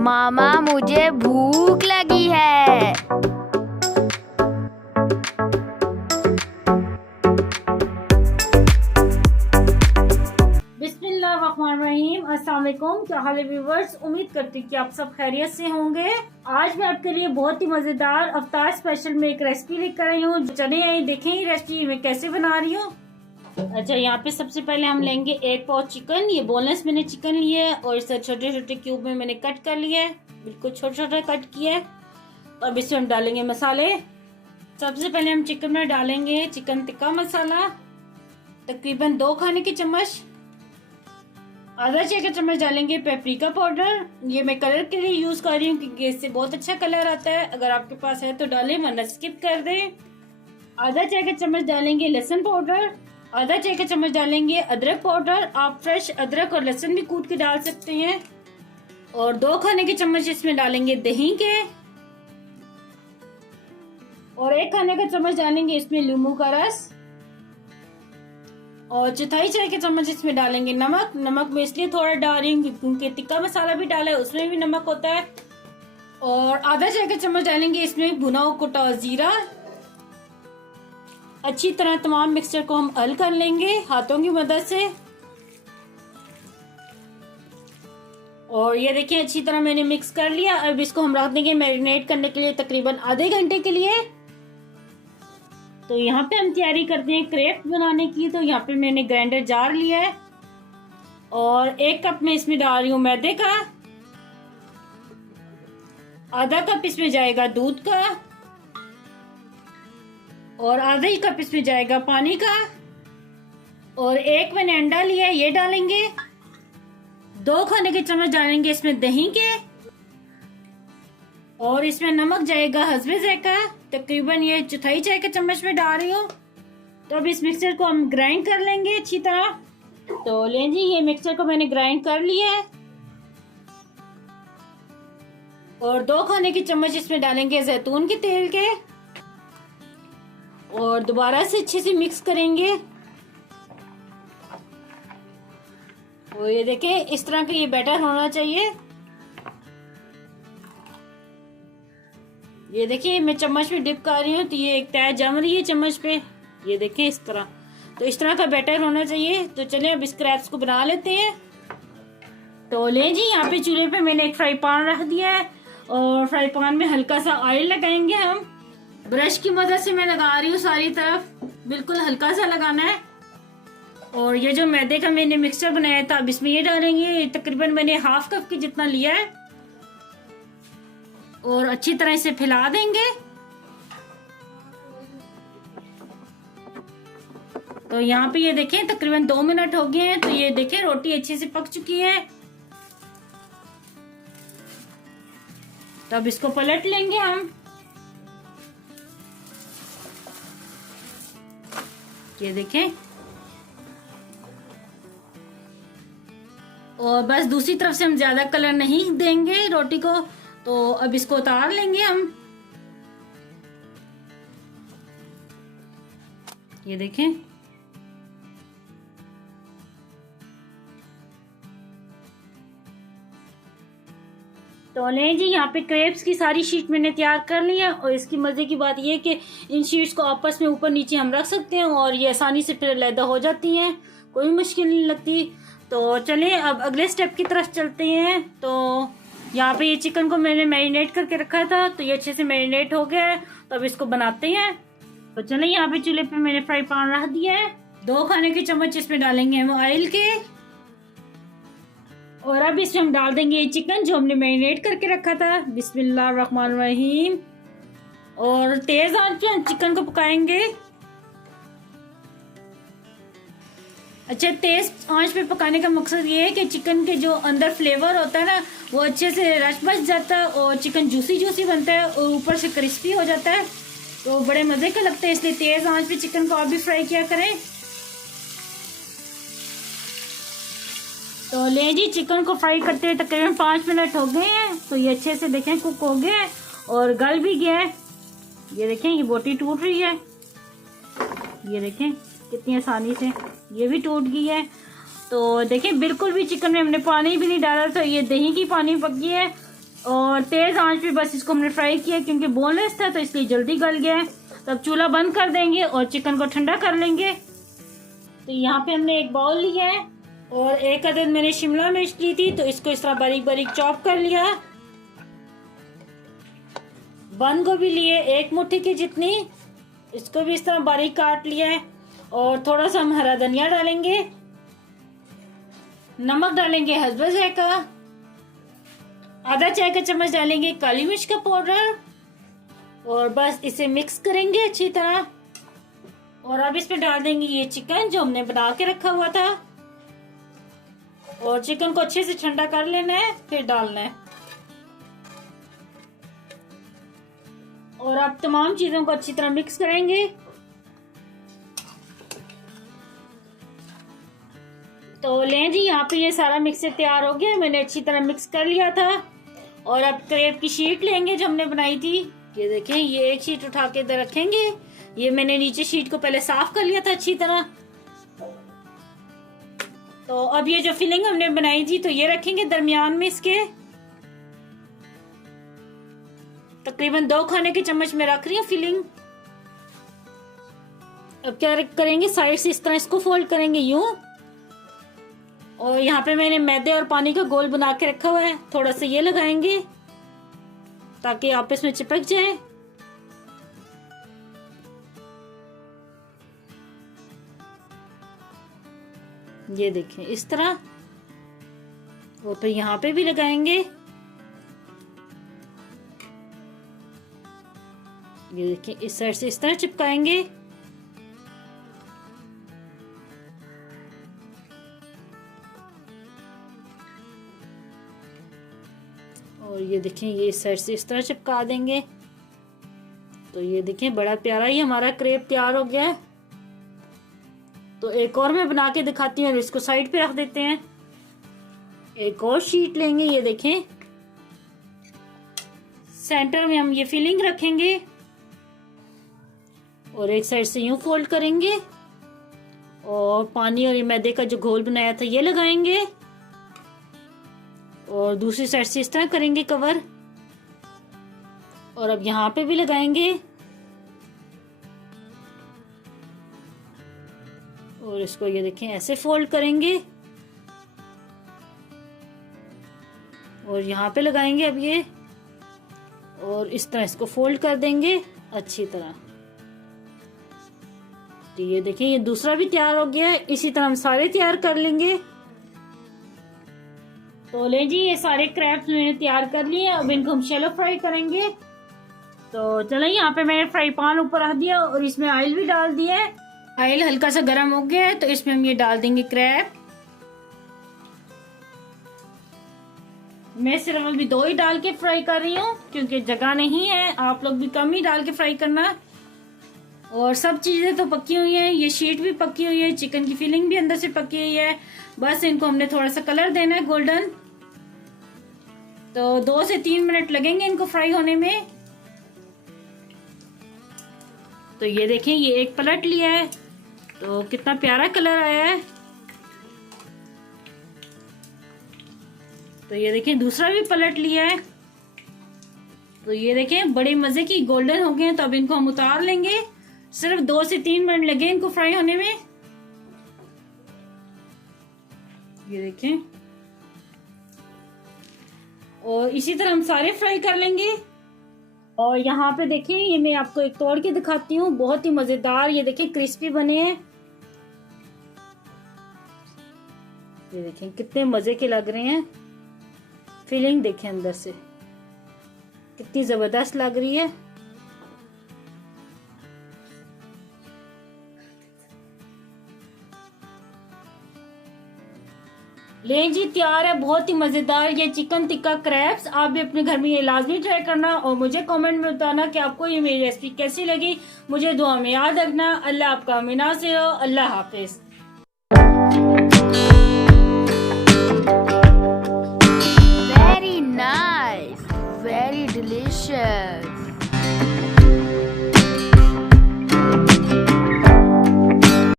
मामा मुझे भूख लगी है। बिस्मिल्लाहिर्रहमानिर्रहीम। अस्सलाम वालेकुम। क्या हाल है व्यूवर्स? उम्मीद करती कि आप सब खैरियत से होंगे। आज मैं आपके लिए बहुत ही मजेदार अफ्तार स्पेशल में एक रेसिपी लेकर आई हूँ। चले आए देखें ये रेसिपी मैं कैसे बना रही हूँ। अच्छा, यहाँ पे सबसे पहले हम लेंगे 1 पाव चिकन। ये बोनलेस मैंने चिकन लिया है और इसे छोटे छोटे क्यूब में मैंने कट कर लिया है, बिल्कुल छोटे छोटे कट किया है। अब इसमें हम डालेंगे मसाले। सबसे पहले हम चिकन में डालेंगे चिकन टिक्का मसाला, तकरीबन 2 खाने के चम्मच। आधा चाय का चम्मच डालेंगे पेपरिका पाउडर। ये मैं कलर के लिए यूज कर रही हूँ क्योंकि इससे बहुत अच्छा कलर आता है। अगर आपके पास है तो डालें, वरना स्किप कर दें। आधा चाय का चम्मच डालेंगे लहसुन पाउडर। आधा चाय का चम्मच डालेंगे अदरक पाउडर। आप फ्रेश अदरक और लहसुन भी कूट के डाल सकते हैं। और 2 खाने के चम्मच इसमें डालेंगे दही के। और 1 खाने का चम्मच डालेंगे इसमें नींबू का रस। और 1/4 चाय के चम्मच इसमें डालेंगे नमक। नमक मैं इसलिए थोड़ा डाल रही हूँ क्योंकि टिक्का मसाला भी डाला है, उसमें भी नमक होता है। और आधा चाय का चम्मच डालेंगे इसमें भुना हुआ कुटा जीरा। अच्छी तरह तमाम मिक्सचर को हम हल कर लेंगे हाथों की मदद से। और ये देखिए अच्छी तरह मैंने मिक्स कर लिया। अब इसको हम रख देंगे मैरिनेट करने के लिए तकरीबन आधे घंटे के लिए। तो यहाँ पे हम तैयारी करते हैं क्रेप बनाने की। तो यहाँ पे मैंने ग्राइंडर जार लिया है और 1 कप में इसमें डाल रही हूँ मैदे का। आधा कप इसमें जाएगा दूध का और आधा ही कप इसमें जाएगा पानी का। और 1 मैंने अंडा लिया है, ये डालेंगे। 2 खाने के चम्मच डालेंगे इसमें दही के। और इसमें नमक जाएगा हस्बे ज़ायका, तकरीबन ये 1/4 चाय के चम्मच में डाल रही हूँ। तो अब इस मिक्सचर को हम ग्राइंड कर लेंगे अच्छी तरह। तो ले जी, ये मिक्सचर को मैंने ग्राइंड कर लिया है। और 2 खाने के चम्मच इसमें डालेंगे जैतून के तेल के। और दोबारा से अच्छे से मिक्स करेंगे। और ये देखें इस तरह का ये बैटर होना चाहिए। ये देखिए मैं चम्मच में डिप कर रही हूँ तो ये एक तय जम रही है चम्मच पे। ये देखें इस तरह, तो इस तरह का बैटर होना चाहिए। तो चलिए अब स्क्रैप्स को बना लेते हैं। तो ले जी, यहाँ पे चूल्हे पे मैंने एक फ्राई पैन रख दिया है और फ्राई पैन में हल्का सा ऑयल लगाएंगे हम। ब्रश की मदद से मैं लगा रही हूँ सारी तरफ, बिल्कुल हल्का सा लगाना है। और ये जो मैदे का मैंने मिक्सचर बनाया था अब इसमें ये डालेंगे। तकरीबन मैंने 1/2 कप के जितना लिया है। और अच्छी तरह से फैला देंगे। तो यहाँ पे ये देखें तकरीबन 2 मिनट हो गए हैं। तो ये देखें रोटी अच्छे से पक चुकी है। तो अब इसको पलट लेंगे हम। ये देखें, और बस दूसरी तरफ से हम ज्यादा कलर नहीं देंगे रोटी को। तो अब इसको उतार लेंगे हम। ये देखें, तो ले जी, यहाँ पे क्रेप्स की सारी शीट मैंने तैयार कर ली है। और इसकी मजे की बात यह है कि इन शीट्स को आपस में ऊपर नीचे हम रख सकते हैं और ये आसानी से फिर अलग हो जाती हैं, कोई मुश्किल नहीं लगती। तो चलिए अब अगले स्टेप की तरफ चलते हैं। तो यहाँ पे ये चिकन को मैंने मैरिनेट करके रखा था, तो ये अच्छे से मैरिनेट हो गया है। तो अब इसको बनाते हैं। तो चलिए यहाँ पे चूल्हे पे मैंने फ्राई पैन रख दिया है। 2 खाने के चम्मच इसमें डालेंगे हम ऑयल के। और अब इसमें हम डाल देंगे ये चिकन जो हमने मैरिनेट करके रखा था। बिस्मिल्लाहिर्रहमानिर्रहीम। और तेज आंच पे हम चिकन को पकाएंगे। अच्छा, तेज आंच पे पकाने का मकसद ये है कि चिकन के जो अंदर फ्लेवर होता है ना, वो अच्छे से रच बच जाता है और चिकन जूसी जूसी बनता है और ऊपर से क्रिस्पी हो जाता है। तो बड़े मजे का लगता है, इसलिए तेज आंच पे चिकन को आप भी फ्राई किया करें। तो ले जी, चिकन को फ्राई करते हुए तकरीबन 5 मिनट हो गए हैं। तो ये अच्छे से देखें कुक हो गया है और गल भी गया है। ये देखें ये बोटी टूट रही है। ये देखें कितनी आसानी से ये भी टूट गई है। तो देखिए बिल्कुल भी चिकन में हमने पानी भी नहीं डाला, तो ये दही की पानी पक गई है। और तेज़ आंच पे बस इसको हमने फ्राई किया क्योंकि बोनलेस था तो इसलिए जल्दी गल गया है। तो अब चूल्हा बंद कर देंगे और चिकन को ठंडा कर लेंगे। तो यहाँ पे हमने एक बाउल लिया है और एक अदद मैंने शिमला मिर्च ली थी तो इसको इस तरह बारीक बारीक चॉप कर लिया। बंद गोभी लिए एक मुट्ठी की जितनी, इसको भी इस तरह बारीक काट लिया है। और थोड़ा सा हम हरा धनिया डालेंगे, नमक डालेंगे हस्बे जायका, आधा चाय का चम्मच डालेंगे काली मिर्च का पाउडर और बस इसे मिक्स करेंगे अच्छी तरह। और अब इसमें डाल देंगे ये चिकन जो हमने बना के रखा हुआ था और चिकन को अच्छे से ठंडा कर लेना है फिर डालना है। और अब तमाम चीजों को अच्छी तरह मिक्स करेंगे। तो लें जी, यहाँ पे ये सारा मिक्सर तैयार हो गया, मैंने अच्छी तरह मिक्स कर लिया था। और अब क्रेप की शीट लेंगे जो हमने बनाई थी। ये देखें, ये एक शीट उठा के इधर रखेंगे। ये मैंने नीचे शीट को पहले साफ कर लिया था अच्छी तरह। तो अब ये जो फिलिंग हमने बनाई थी तो ये रखेंगे दरमियान में इसके। तकरीबन 2 खाने के चम्मच में रख रही हूँ फिलिंग। अब क्या करेंगे, साइड से इस तरह इसको फोल्ड करेंगे यूं। और यहाँ पे मैंने मैदे और पानी का गोल बना के रखा हुआ है, थोड़ा सा ये लगाएंगे ताकि आपस में चिपक जाए। ये देखें इस तरह। और फिर यहाँ पे भी लगाएंगे। ये देखिए इस साइड से इस तरह चिपकाएंगे। और ये देखें ये इस साइड से इस तरह चिपका देंगे। तो ये देखें बड़ा प्यारा ही हमारा क्रेप तैयार हो गया है। तो एक और मैं बना के दिखाती हूँ और इसको साइड पे रख देते हैं। एक और शीट लेंगे, ये देखें सेंटर में हम ये फिलिंग रखेंगे और एक साइड से यूं फोल्ड करेंगे और पानी और ये मैदे का जो घोल बनाया था ये लगाएंगे और दूसरी साइड से इस तरह करेंगे कवर। और अब यहाँ पे भी लगाएंगे और इसको ये देखें ऐसे फोल्ड करेंगे और यहाँ पे लगाएंगे अब ये। और इस तरह इसको फोल्ड कर देंगे अच्छी तरह। तो ये देखें ये दूसरा भी तैयार हो गया है। इसी तरह हम सारे तैयार कर लेंगे। तो ले जी, ये सारे क्रैब्स मैंने तैयार कर लिए। अब इनको हम शैलो फ्राई करेंगे। तो चलो यहाँ पे मैंने फ्राई पैन ऊपर रख दिया और इसमें ऑयल भी डाल दिया है। ऑयल हल्का सा गर्म हो गया है तो इसमें हम ये डाल देंगे क्रैब। मैं सिर्फ अभी 2 ही डाल के फ्राई कर रही हूँ क्योंकि जगह नहीं है। आप लोग भी कम ही डाल के फ्राई करना। और सब चीजें तो पकी हुई है, ये शीट भी पकी हुई है, चिकन की फिलिंग भी अंदर से पकी हुई है। बस इनको हमने थोड़ा सा कलर देना है गोल्डन। तो 2 से 3 मिनट लगेंगे इनको फ्राई होने में। तो ये देखें ये एक पलट लिया है तो कितना प्यारा कलर आया है। तो ये देखें दूसरा भी पलट लिया है। तो ये देखें बड़े मजे की गोल्डन हो गए हैं। तो अब इनको हम उतार लेंगे। सिर्फ 2 से 3 मिनट लगे इनको फ्राई होने में। ये देखें और इसी तरह हम सारे फ्राई कर लेंगे। और यहाँ पे देखें ये मैं आपको एक तोड़ के दिखाती हूँ, बहुत ही मजेदार। ये देखें क्रिस्पी बने हैं। ये देखें कितने मजे के लग रहे हैं। फीलिंग देखें अंदर से कितनी जबरदस्त लग रही है। ले जी तैयार है बहुत ही मजेदार ये चिकन टिक्का क्रैब्स। आप भी अपने घर में ये लाजमी ट्राई करना और मुझे कमेंट में बताना कि आपको ये मेरी रेसिपी कैसी लगी। मुझे दुआ में याद रखना। अल्लाह आपका अमीना से हो। अल्लाह हाफिज। Very nice, very delicious.